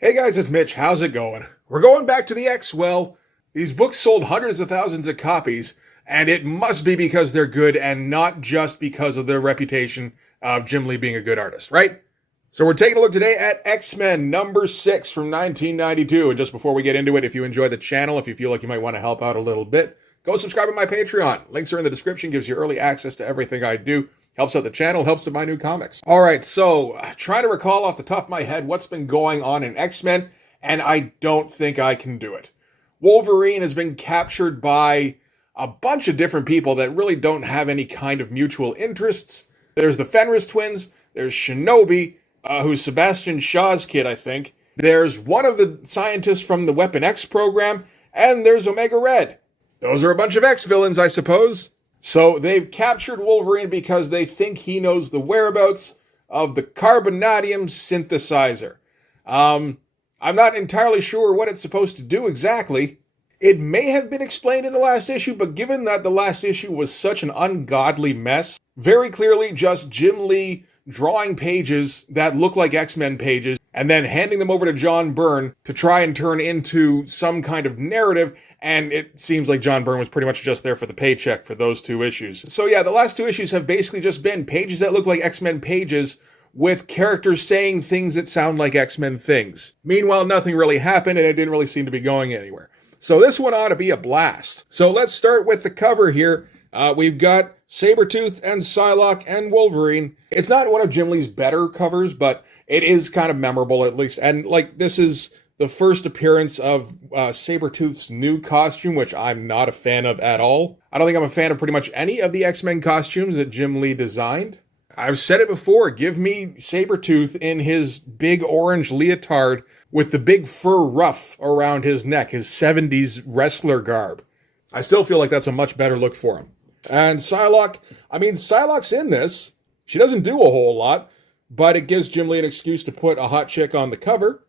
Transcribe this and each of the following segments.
Hey guys, it's Mitch. How's it going? We're going back to the X. Well, these books sold hundreds of thousands of copies, and it must be because they're good and not just because of their reputation of Jim Lee being a good artist, right? So we're taking a look today at X-Men number 6 from 1992. And just before we get into it, if you enjoy the channel, if you feel like you might want to help out a little bit, go subscribe to my Patreon. Links are in the description, gives you early access to everything I do. Helps out the channel, helps to buy new comics. All right, so trying to recall off the top of my head what's been going on in X-Men, and I don't think I can do it. Wolverine has been captured by a bunch of different people that really don't have any kind of mutual interests. There's the Fenris twins, there's Shinobi, who's Sebastian Shaw's kid, I think. There's one of the scientists from the Weapon X program, and there's Omega Red. Those are a bunch of X-villains, I suppose. So they've captured Wolverine because they think he knows the whereabouts of the carbonadium synthesizer. I'm not entirely sure what it's supposed to do exactly. It may have been explained in the last issue, but given that the last issue was such an ungodly mess, very clearly just Jim Lee drawing pages that look like X-Men pages and then handing them over to John Byrne to try and turn into some kind of narrative. And it seems like John Byrne was pretty much just there for the paycheck for those two issues. So yeah, the last two issues have basically just been pages that look like X-Men pages with characters saying things that sound like X-Men things. Meanwhile, nothing really happened and it didn't really seem to be going anywhere. So this one ought to be a blast. So let's start with the cover here. We've got Sabertooth and Psylocke and Wolverine. It's not one of Jim Lee's better covers, but it is kind of memorable at least. And like, this is the first appearance of Sabertooth's new costume, which I'm not a fan of at all. I don't think I'm a fan of pretty much any of the X-Men costumes that Jim Lee designed. I've said it before, give me Sabertooth in his big orange leotard with the big fur ruff around his neck, his 70s wrestler garb. I still feel like that's a much better look for him. And Psylocke, Psylocke's in this. She doesn't do a whole lot, but it gives Jim Lee an excuse to put a hot chick on the cover.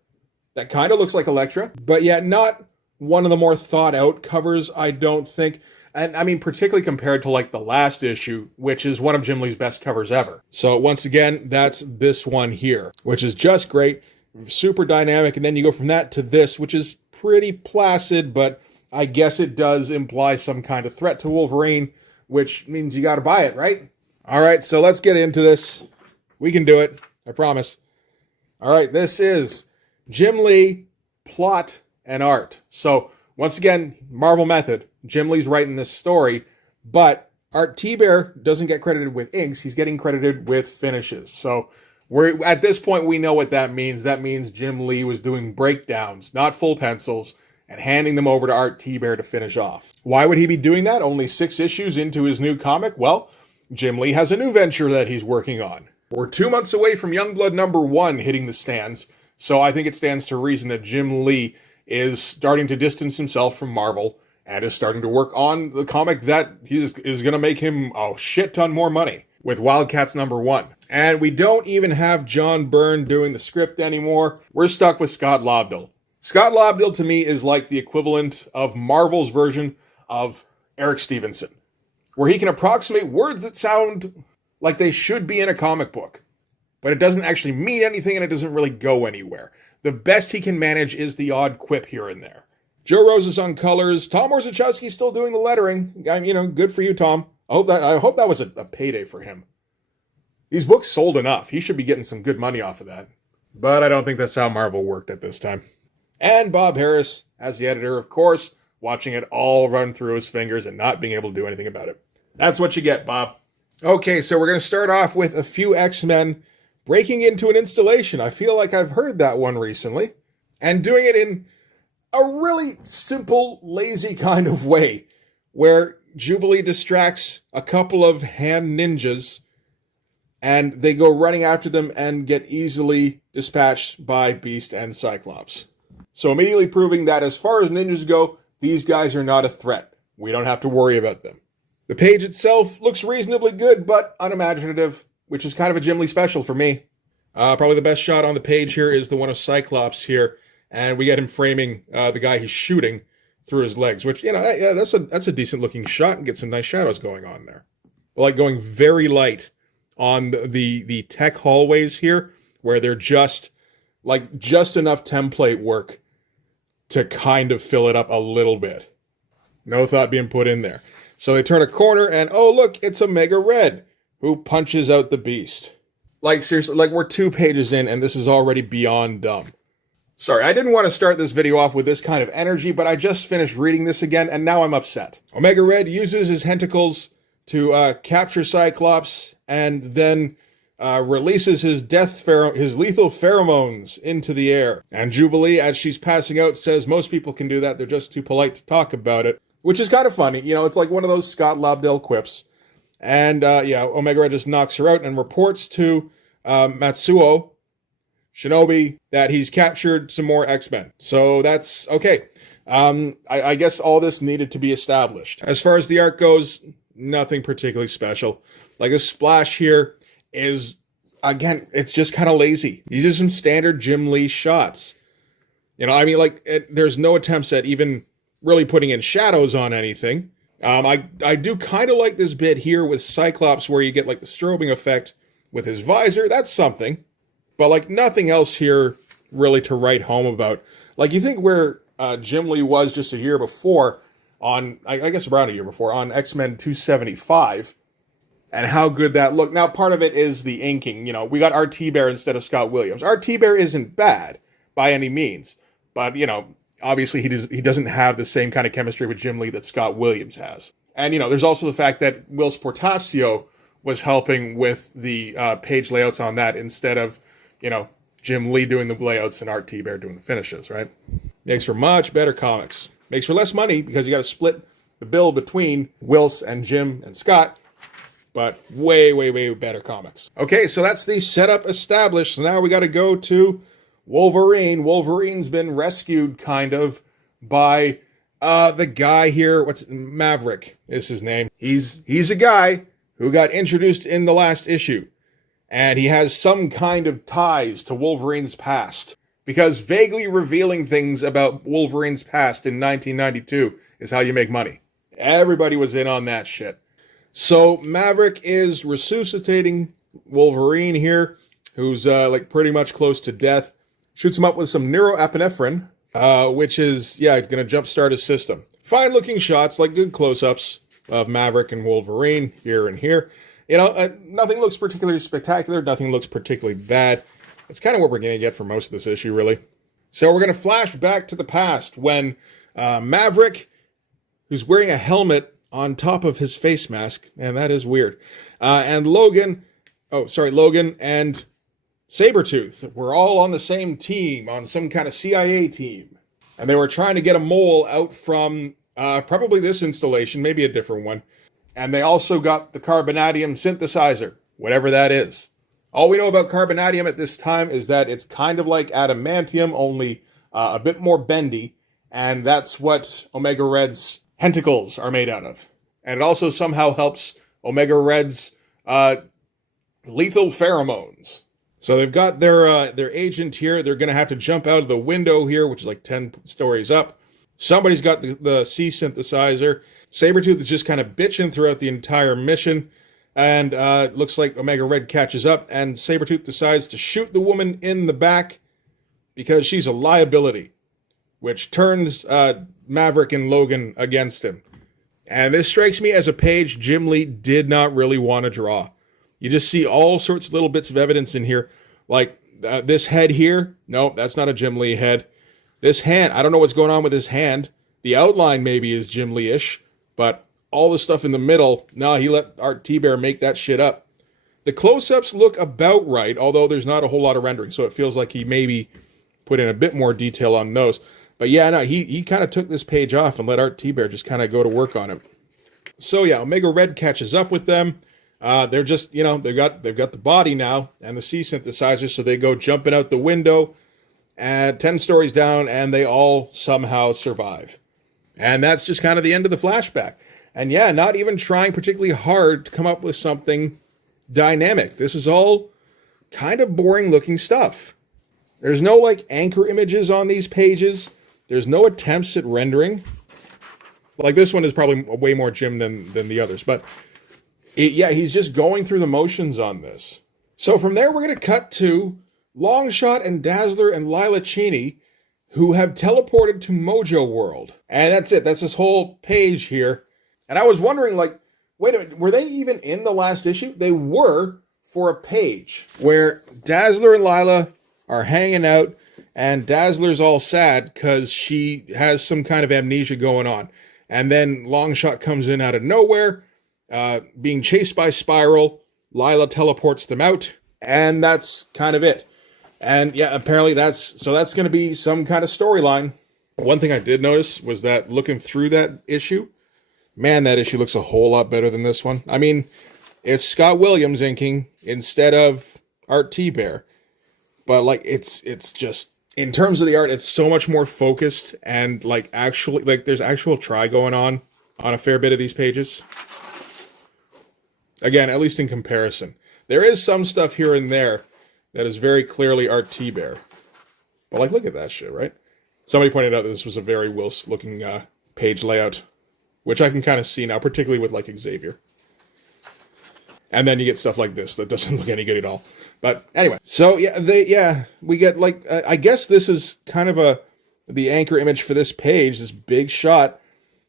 That kind of looks like Elektra, but yet not one of the more thought out covers, I don't think. And I mean, particularly compared to like the last issue, which is one of Jim Lee's best covers ever. So once again, that's this one here, which is just great, super dynamic. And then you go from that to this, which is pretty placid, but I guess it does imply some kind of threat to Wolverine, which means you got to buy it, right? All right, so let's get into this. We can do it, I promise. All right, this is Jim Lee, plot, and art. So, once again, Marvel method. Jim Lee's writing this story, but Art T-Bear doesn't get credited with inks. He's getting credited with finishes. So, we're at this point, we know what that means. That means Jim Lee was doing breakdowns, not full pencils, and handing them over to Art T-Bear to finish off. Why would he be doing that? Only 6 issues into his new comic? Well, Jim Lee has a new venture that he's working on. We're 2 months away from Youngblood number 1 hitting the stands. So I think it stands to reason that Jim Lee is starting to distance himself from Marvel and is starting to work on the comic that is going to make him a shit ton more money with Wildcats number 1. And we don't even have John Byrne doing the script anymore. We're stuck with Scott Lobdell. Scott Lobdell to me is like the equivalent of Marvel's version of Eric Stevenson, where he can approximate words that sound like they should be in a comic book, but it doesn't actually mean anything and it doesn't really go anywhere. The best he can manage is the odd quip here and there. Joe Rose is on colors. Tom Orzechowski's still doing the lettering. Good for you, Tom. I hope that was a payday for him. These books sold enough. He should be getting some good money off of that. But I don't think that's how Marvel worked at this time. And Bob Harris, as the editor, of course, watching it all run through his fingers and not being able to do anything about it. That's what you get, Bob. Okay, so we're going to start off with a few X-Men breaking into an installation. I feel like I've heard that one recently. And doing it in a really simple, lazy kind of way, where Jubilee distracts a couple of hand ninjas, and they go running after them and get easily dispatched by Beast and Cyclops. So immediately proving that as far as ninjas go, these guys are not a threat. We don't have to worry about them. The page itself looks reasonably good, but unimaginative, which is kind of a Jim Lee special for me. Probably the best shot on the page here is the one of Cyclops here, and we get him framing the guy he's shooting through his legs, which, that's a decent looking shot and get some nice shadows going on there. Like going very light on the tech hallways here, where they're just like just enough template work to kind of fill it up a little bit. No thought being put in there. So they turn a corner and, oh, look, it's Omega Red, who punches out the beast. Like, seriously, like we're 2 pages in and this is already beyond dumb. Sorry, I didn't want to start this video off with this kind of energy, but I just finished reading this again and now I'm upset. Omega Red uses his tentacles to capture Cyclops and then releases his his lethal pheromones into the air. And Jubilee, as she's passing out, says most people can do that. They're just too polite to talk about it. Which is kind of funny. You know, it's like one of those Scott Lobdell quips. And yeah, Omega Red just knocks her out and reports to Matsuo Shinobi that he's captured some more X-Men. So that's okay. I guess all this needed to be established. As far as the arc goes, nothing particularly special. Like a splash here is, again, it's just kind of lazy. These are some standard Jim Lee shots. You know, I mean, like, there's no attempts at even really putting in shadows on anything. I do kind of like this bit here with Cyclops where you get, like, the strobing effect with his visor. That's something. But, like, nothing else here really to write home about. Like, you think where Jim Lee was just a year before on, I guess around a year before, on X-Men 275, and how good that looked. Now, part of it is the inking. You know, we got R.T. Bear instead of Scott Williams. R.T. Bear isn't bad by any means, but, you know, obviously he doesn't have the same kind of chemistry with Jim Lee that Scott Williams has. And, you know, there's also the fact that Will Sportasio was helping with the page layouts on that instead of, you know, Jim Lee doing the layouts and R.T. Bear doing the finishes, right? Makes for much better comics. Makes for less money because you got to split the bill between Wills and Jim and Scott, but way, way, way better comics. Okay, so that's the setup established. So now we got to go to Wolverine. Wolverine's been rescued, kind of, by the guy here. Maverick is his name. He's a guy who got introduced in the last issue. And he has some kind of ties to Wolverine's past. Because vaguely revealing things about Wolverine's past in 1992 is how you make money. Everybody was in on that shit. So Maverick is resuscitating Wolverine here, who's like pretty much close to death. Shoots him up with some neuroepinephrine, which is, yeah, going to jumpstart his system. Fine looking shots, like good close-ups of Maverick and Wolverine here and here. You know, nothing looks particularly spectacular. Nothing looks particularly bad. It's kind of what we're going to get for most of this issue, really. So we're going to flash back to the past when Maverick, who's wearing a helmet on top of his face mask, and that is weird, and Logan and Sabertooth were all on the same team, on some kind of CIA team. And they were trying to get a mole out from probably this installation, maybe a different one. And they also got the carbonadium synthesizer, whatever that is. All we know about carbonadium at this time is that it's kind of like adamantium, only a bit more bendy. And that's what Omega Red's tentacles are made out of. And it also somehow helps Omega Red's lethal pheromones. So they've got their agent here. They're going to have to jump out of the window here, which is like 10 stories up. Somebody's got the C synthesizer. Sabertooth is just kind of bitching throughout the entire mission. And it looks like Omega Red catches up. And Sabertooth decides to shoot the woman in the back because she's a liability, which turns Maverick and Logan against him. And this strikes me as a page Jim Lee did not really want to draw. You just see all sorts of little bits of evidence in here. Like this head here. No, that's not a Jim Lee head. This hand, I don't know what's going on with his hand. The outline maybe is Jim Lee-ish. But all the stuff in the middle, no, he let Art T-Bear make that shit up. The close-ups look about right, although there's not a whole lot of rendering. So it feels like he maybe put in a bit more detail on those. But yeah, no, he kind of took this page off and let Art T-Bear just kind of go to work on it. So yeah, Omega Red catches up with them. They're just, you know, they've got the body now and the C synthesizer, so they go jumping out the window at 10 stories down, and they all somehow survive. And that's just kind of the end of the flashback. And yeah, not even trying particularly hard to come up with something dynamic. This is all kind of boring looking stuff. There's no like anchor images on these pages. There's no attempts at rendering. Like this one is probably way more Jim than the others, but yeah, he's just going through the motions on this. So from there, we're going to cut to Longshot and Dazzler and Lila Cheney, who have teleported to Mojo World. And that's it. That's this whole page here. And I was wondering, like, wait a minute, were they even in the last issue? They were, for a page where Dazzler and Lila are hanging out, and Dazzler's all sad because she has some kind of amnesia going on. And then Longshot comes in out of nowhere, being chased by Spiral. Lila teleports them out, and that's kind of it. And yeah, apparently that's going to be some kind of storyline. One thing I did notice was that looking through that issue, man, that issue looks a whole lot better than this one. I mean, it's Scott Williams inking instead of Art T-Bear. But like it's just, in terms of the art, it's so much more focused, and like actually, like there's actual try going on a fair bit of these pages. Again, at least in comparison. There is some stuff here and there that is very clearly Art T-Bear. But like, look at that shit, right? Somebody pointed out that this was a very Wills looking page layout, which I can kind of see now, particularly with like Xavier. And then you get stuff like this that doesn't look any good at all. But anyway, so yeah, we get like, I guess this is kind of the anchor image for this page, this big shot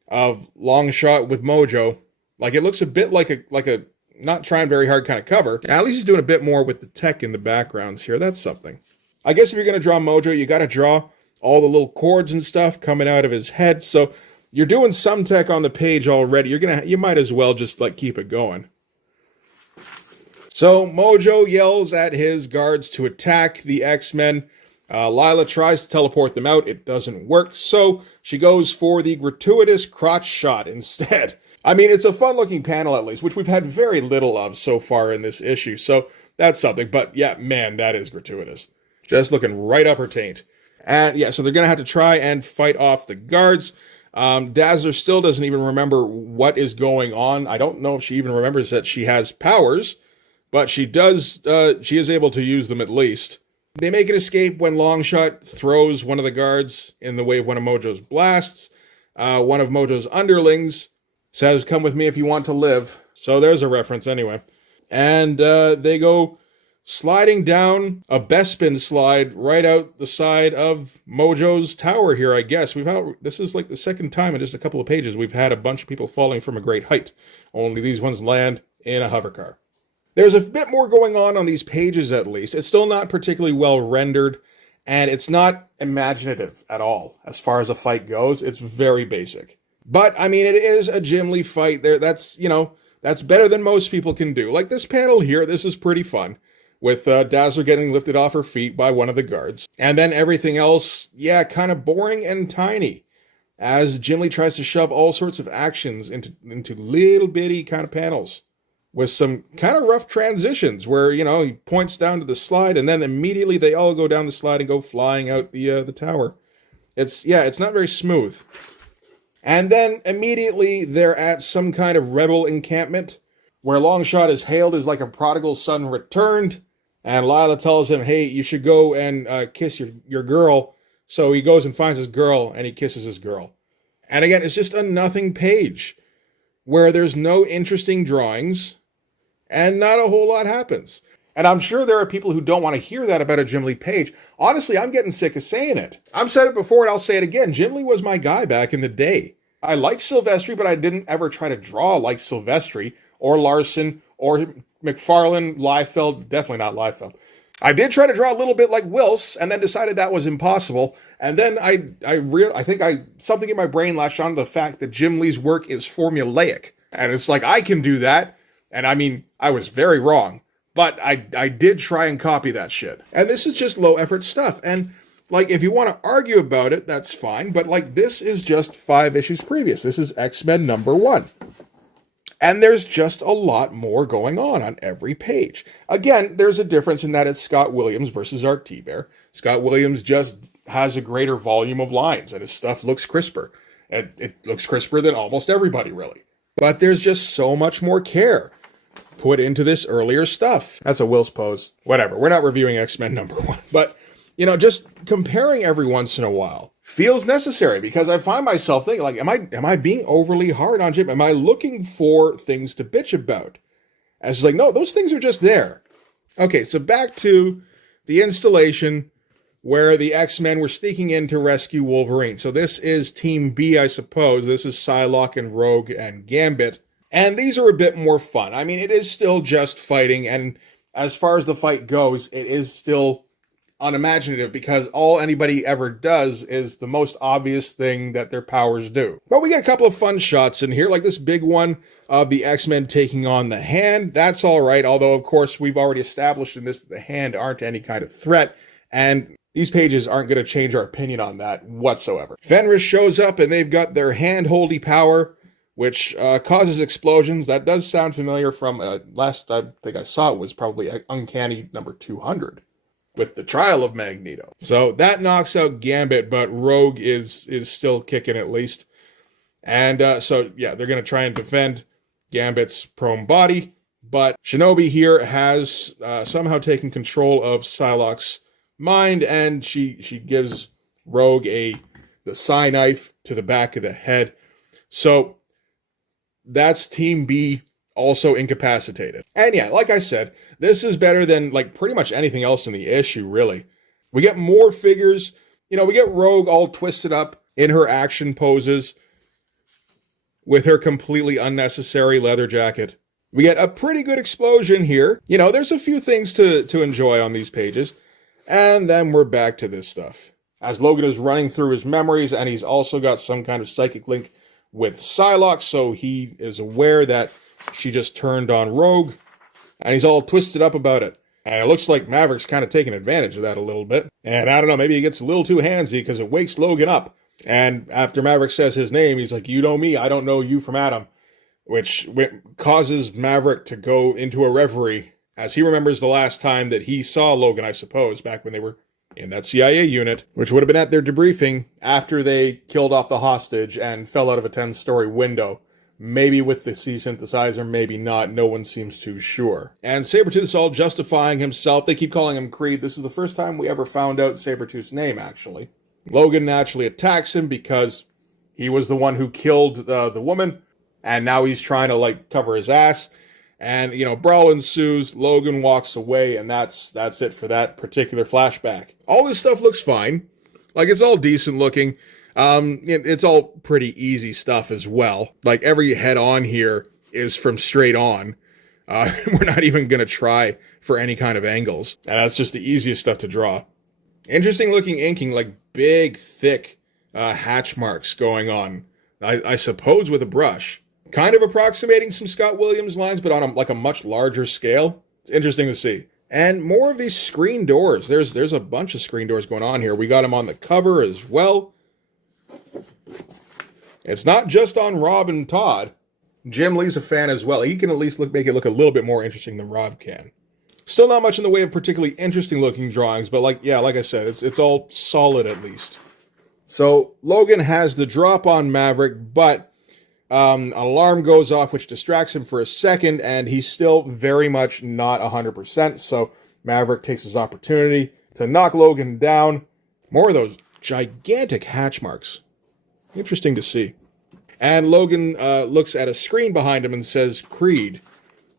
of Longshot with Mojo. Like, it looks a bit like a not trying very hard kind of cover. At least he's doing a bit more with the tech in the backgrounds here. That's something. I guess if you're going to draw Mojo, you got to draw all the little cords and stuff coming out of his head. So you're doing some tech on the page already. You might as well just like keep it going. So Mojo yells at his guards to attack the X-Men. Lila tries to teleport them out. It doesn't work. So she goes for the gratuitous crotch shot instead. I mean, it's a fun-looking panel, at least, which we've had very little of so far in this issue, so that's something. But yeah, man, that is gratuitous. Just looking right up her taint. And yeah, so they're going to have to try and fight off the guards. Dazzler still doesn't even remember what is going on. I don't know if she even remembers that she has powers, but she does. She is able to use them at least. They make an escape when Longshot throws one of the guards in the way of one of Mojo's blasts. One of Mojo's underlings says, "Come with me if you want to live." So there's a reference anyway. And they go sliding down a Bespin slide right out the side of Mojo's tower here, I guess. This is like the second time in just a couple of pages we've had a bunch of people falling from a great height. Only these ones land in a hovercar. There's a bit more going on these pages, at least. It's still not particularly well rendered, and it's not imaginative at all as far as a fight goes. It's very basic. But, I mean, it is a Jim Lee fight there. That's better than most people can do. Like this panel here, this is pretty fun. With Dazzler getting lifted off her feet by one of the guards. And then everything else, yeah, kind of boring and tiny. As Jim Lee tries to shove all sorts of actions into little bitty kind of panels. With some kind of rough transitions where, he points down to the slide and then immediately they all go down the slide and go flying out the tower. It's not very smooth. And then immediately they're at some kind of rebel encampment where Longshot is hailed as like a prodigal son returned. And Lila tells him, hey, you should go and kiss your girl. So he goes and finds his girl and he kisses his girl. And again, it's just a nothing page where there's no interesting drawings and not a whole lot happens. And I'm sure there are people who don't want to hear that about a Jim Lee page. Honestly, I'm getting sick of saying it. I've said it before and I'll say it again. Jim Lee was my guy back in the day. I liked Silvestri, but I didn't ever try to draw like Silvestri or Larson or McFarlane, Liefeld, definitely not Liefeld. I did try to draw a little bit like Wills and then decided that was impossible. And then I think something in my brain latched on to the fact that Jim Lee's work is formulaic. And it's like, I can do that. And I mean, I was very wrong. But I did try and copy that shit. And this is just low effort stuff. And like, if you want to argue about it, that's fine. But like, this is just 5 issues previous. This is X-Men #1. And there's just a lot more going on every page. Again, there's a difference in that it's Scott Williams versus Art T-Bear. Scott Williams just has a greater volume of lines, and his stuff looks crisper. It looks crisper than almost everybody, really. But there's just so much more care put into this earlier stuff. That's a Wills pose. Whatever, we're not reviewing X-Men #1. But, just comparing every once in a while feels necessary because I find myself thinking, like, am I being overly hard on Jim? Am I looking for things to bitch about? And it's like, no, those things are just there. Okay, so back to the installation where the X-Men were sneaking in to rescue Wolverine. So this is Team B, I suppose. This is Psylocke and Rogue and Gambit. And these are a bit more fun. I mean, it is still just fighting, and as far as the fight goes, it is still unimaginative because all anybody ever does is the most obvious thing that their powers do. But we get a couple of fun shots in here, like this big one of the X-Men taking on the Hand. That's all right, although, of course, we've already established in this that the Hand aren't any kind of threat, and these pages aren't going to change our opinion on that whatsoever. Fenris shows up, and they've got their hand-holdy power, which causes explosions. That does sound familiar from last I think I saw it was probably Uncanny number 200 with the trial of Magneto. So that knocks out Gambit, but Rogue is still kicking at least. And so, yeah, they're going to try and defend Gambit's prone body, but Shinobi here has somehow taken control of Psylocke's mind, and she gives Rogue the psi knife to the back of the head. So that's Team B also incapacitated. And yeah, like I said, this is better than like pretty much anything else in the issue, really. We get more figures. You know, we get Rogue all twisted up in her action poses with her completely unnecessary leather jacket. We get a pretty good explosion here. You know, there's a few things to enjoy on these pages. And then we're back to this stuff. As Logan is running through his memories, and he's also got some kind of psychic link with Psylocke, so he is aware that she just turned on Rogue, and he's all twisted up about it. And it looks like Maverick's kind of taking advantage of that a little bit. And I don't know, maybe he gets a little too handsy because it wakes Logan up. And after Maverick says his name, he's like, "You know me, I don't know you from Adam," which causes Maverick to go into a reverie as he remembers the last time that he saw Logan, I suppose, back when they were in that CIA unit, which would have been at their debriefing after they killed off the hostage and fell out of a 10-story window. Maybe with the C synthesizer, maybe not. No one seems too sure. And Sabertooth's all justifying himself. They keep calling him Creed. This is the first time we ever found out Sabertooth's name, actually. Logan naturally attacks him because he was the one who killed the woman, and now he's trying to, like, cover his ass. And, you know, brawl ensues, Logan walks away, and that's it for that particular flashback. All this stuff looks fine. Like, it's all decent looking. It's all pretty easy stuff as well. Like, every head on here is from straight on. We're not even going to try for any kind of angles. And that's just the easiest stuff to draw. Interesting looking inking, like big, thick hatch marks going on. I suppose with a brush. Kind of approximating some Scott Williams lines, but on a much larger scale. It's interesting to see. And more of these screen doors. There's a bunch of screen doors going on here. We got them on the cover as well. It's not just on Rob and Todd. Jim Lee's a fan as well. He can at least make it look a little bit more interesting than Rob can. Still not much in the way of particularly interesting looking drawings, but like I said, it's all solid at least. So Logan has the drop on Maverick, but an alarm goes off, which distracts him for a second, and he's still very much not 100%, so Maverick takes his opportunity to knock Logan down. More of those gigantic hatch marks. Interesting to see. And Logan looks at a screen behind him and says, "Creed,"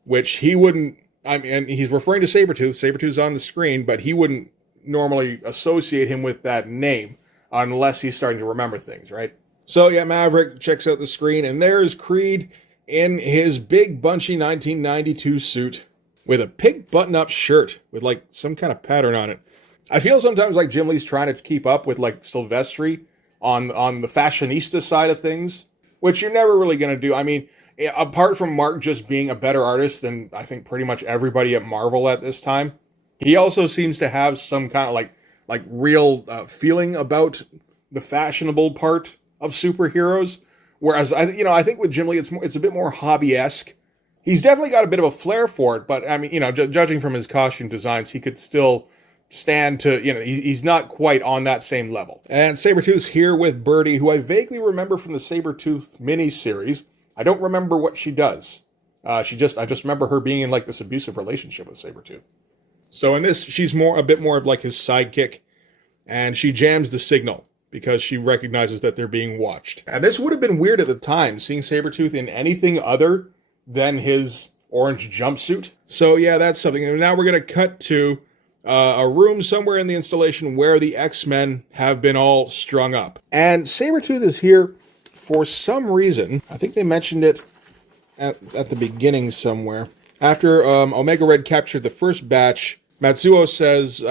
which he wouldn't, and he's referring to Sabertooth. Sabertooth's on the screen, but he wouldn't normally associate him with that name unless he's starting to remember things, right? So yeah, Maverick checks out the screen, and there's Creed in his big bunchy 1992 suit with a pink button-up shirt with like some kind of pattern on it. I feel sometimes like Jim Lee's trying to keep up with like Silvestri on the fashionista side of things, which you're never really going to do. I mean, apart from Mark just being a better artist than I think pretty much everybody at Marvel at this time, he also seems to have some kind of like real feeling about the fashionable part of superheroes. Whereas I think with Jim Lee, it's a bit more hobby-esque. He's definitely got a bit of a flair for it, but I mean, judging from his costume designs, he could still stand to, he's not quite on that same level. And Sabertooth's here with Birdie, who I vaguely remember from the Sabertooth mini-series. I don't remember what she does. I just remember her being in like this abusive relationship with Sabertooth. So in this, she's a bit more of like his sidekick, and she jams the signal because she recognizes that they're being watched. And this would have been weird at the time, seeing Sabertooth in anything other than his orange jumpsuit. So yeah, that's something. And now we're going to cut to a room somewhere in the installation where the X-Men have been all strung up. And Sabertooth is here for some reason. I think they mentioned it at the beginning somewhere. After Omega Red captured the first batch, Matsuo says,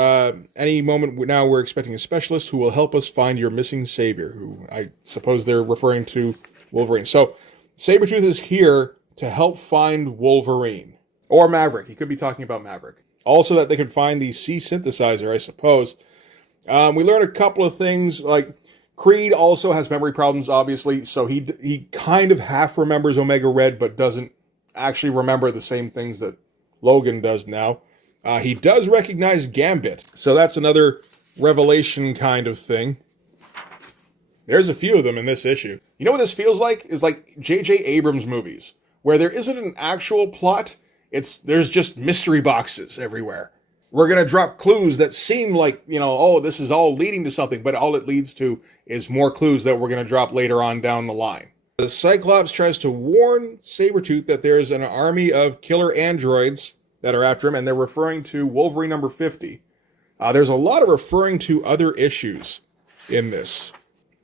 any moment now we're expecting a specialist who will help us find your missing savior, who I suppose they're referring to Wolverine. So Sabertooth is here to help find Wolverine. Or Maverick. He could be talking about Maverick. Also that they can find the C synthesizer, I suppose. We learn a couple of things, like Creed also has memory problems, obviously, so he kind of half remembers Omega Red, but doesn't actually remember the same things that Logan does now. He does recognize Gambit, so that's another revelation kind of thing. There's a few of them in this issue. You know what this feels like? Is like J.J. Abrams movies, where there isn't an actual plot, there's just mystery boxes everywhere. We're going to drop clues that seem like, oh, this is all leading to something, but all it leads to is more clues that we're going to drop later on down the line. The Cyclops tries to warn Sabertooth that there's an army of killer androids that are after him, and they're referring to Wolverine number 50. There's a lot of referring to other issues in this.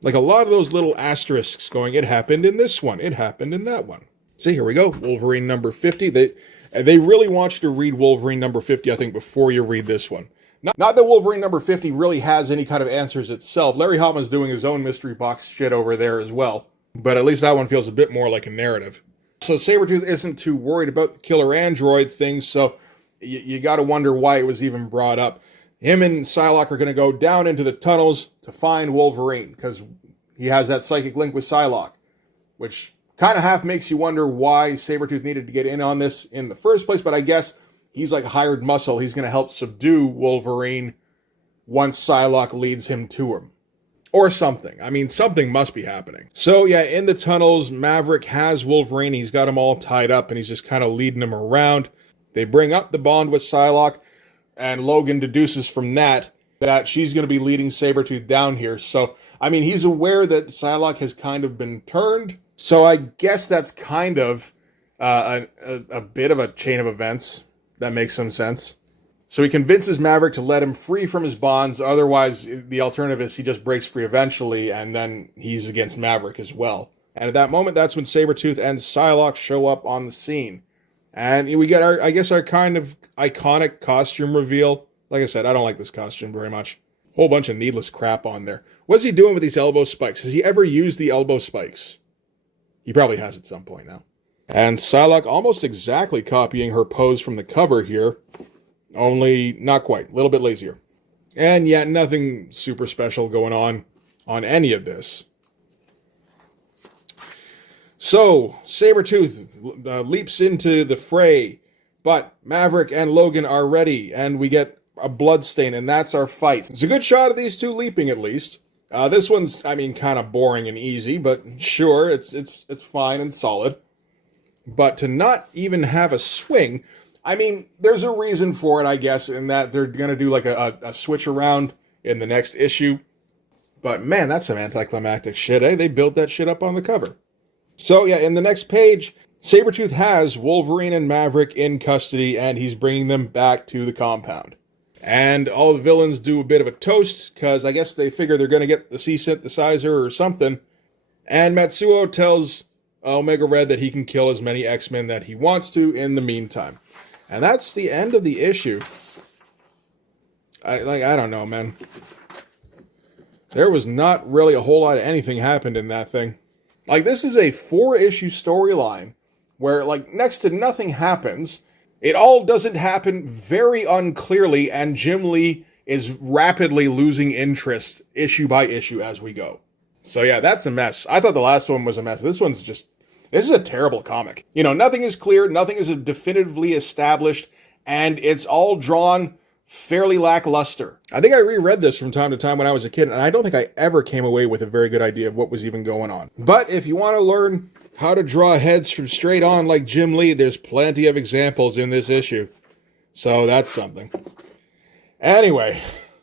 Like a lot of those little asterisks going, it happened in this one, it happened in that one. See, here we go, Wolverine number 50. They really want you to read Wolverine number 50, I think, before you read this one. Not that Wolverine number 50 really has any kind of answers itself. Larry Hama's doing his own mystery box shit over there as well. But at least that one feels a bit more like a narrative. So Sabertooth isn't too worried about the killer android thing, so you gotta wonder why it was even brought up. Him and Psylocke are gonna go down into the tunnels to find Wolverine, because he has that psychic link with Psylocke, which kind of half makes you wonder why Sabertooth needed to get in on this in the first place, but I guess he's like hired muscle. He's going to help subdue Wolverine once Psylocke leads him to him. Or something. I mean, something must be happening. So yeah, in the tunnels, Maverick has Wolverine. He's got him all tied up, and he's just kind of leading him around. They bring up the bond with Psylocke, and Logan deduces from that she's going to be leading Sabertooth down here. So, I mean, he's aware that Psylocke has kind of been turned. So I guess that's kind of a bit of a chain of events. That makes some sense. So he convinces Maverick to let him free from his bonds. Otherwise, the alternative is he just breaks free eventually, and then he's against Maverick as well. And at that moment, that's when Sabertooth and Psylocke show up on the scene. And we get our kind of iconic costume reveal. Like I said, I don't like this costume very much. Whole bunch of needless crap on there. What's he doing with these elbow spikes? Has he ever used the elbow spikes? He probably has at some point now. And Psylocke almost exactly copying her pose from the cover here, only not quite, a little bit lazier. And yet nothing super special going on any of this. So, Sabertooth leaps into the fray, but Maverick and Logan are ready, and we get a bloodstain, and that's our fight. It's a good shot of these two leaping, at least. This one's, I mean, kind of boring and easy, but sure, it's fine and solid. But to not even have a swing, I mean, there's a reason for it, I guess, in that they're going to do like a switch around in the next issue. But man, that's some anticlimactic shit, eh? They built that shit up on the cover. So yeah, in the next page, Sabertooth has Wolverine and Maverick in custody, and he's bringing them back to the compound. And all the villains do a bit of a toast, because I guess they figure they're going to get the C synthesizer or something. And Matsuo tells Omega Red that he can kill as many X-Men that he wants to in the meantime. And that's the end of the issue. I don't know, man. There was not really a whole lot of anything happened in that thing. Like, this is a 4-issue storyline where, like, next to nothing happens. It all doesn't happen very unclearly, and Jim Lee is rapidly losing interest issue by issue as we go. So yeah, that's a mess. I thought the last one was a mess. This is a terrible comic. You know, nothing is clear, nothing is definitively established, and it's all drawn fairly lackluster. I think I reread this from time to time when I was a kid, and I don't think I ever came away with a very good idea of what was even going on. But if you want to learn how to draw heads from straight on like Jim Lee, there's plenty of examples in this issue. So that's something. Anyway,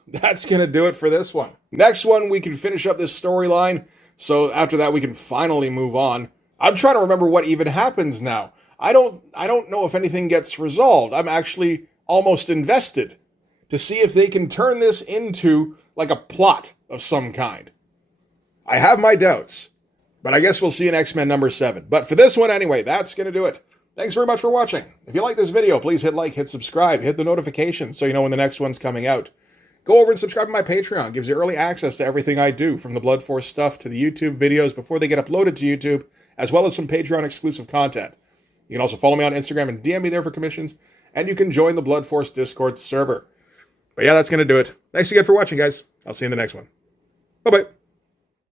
that's going to do it for this one. Next one, we can finish up this storyline. So after that, we can finally move on. I'm trying to remember what even happens now. I don't know if anything gets resolved. I'm actually almost invested to see if they can turn this into like a plot of some kind. I have my doubts, but I guess we'll see in X-Men number 7. But for this one anyway, that's going to do it. Thanks very much for watching. If you like this video, please hit like, hit subscribe, hit the notifications so you know when the next one's coming out. Go over and subscribe to my Patreon. It gives you early access to everything I do, from the Blood Force stuff to the YouTube videos before they get uploaded to YouTube, as well as some Patreon exclusive content. You can also follow me on Instagram and DM me there for commissions, and you can join the Blood Force Discord server. But yeah, that's going to do it. Thanks again for watching, guys. I'll see you in the next one. Bye-bye.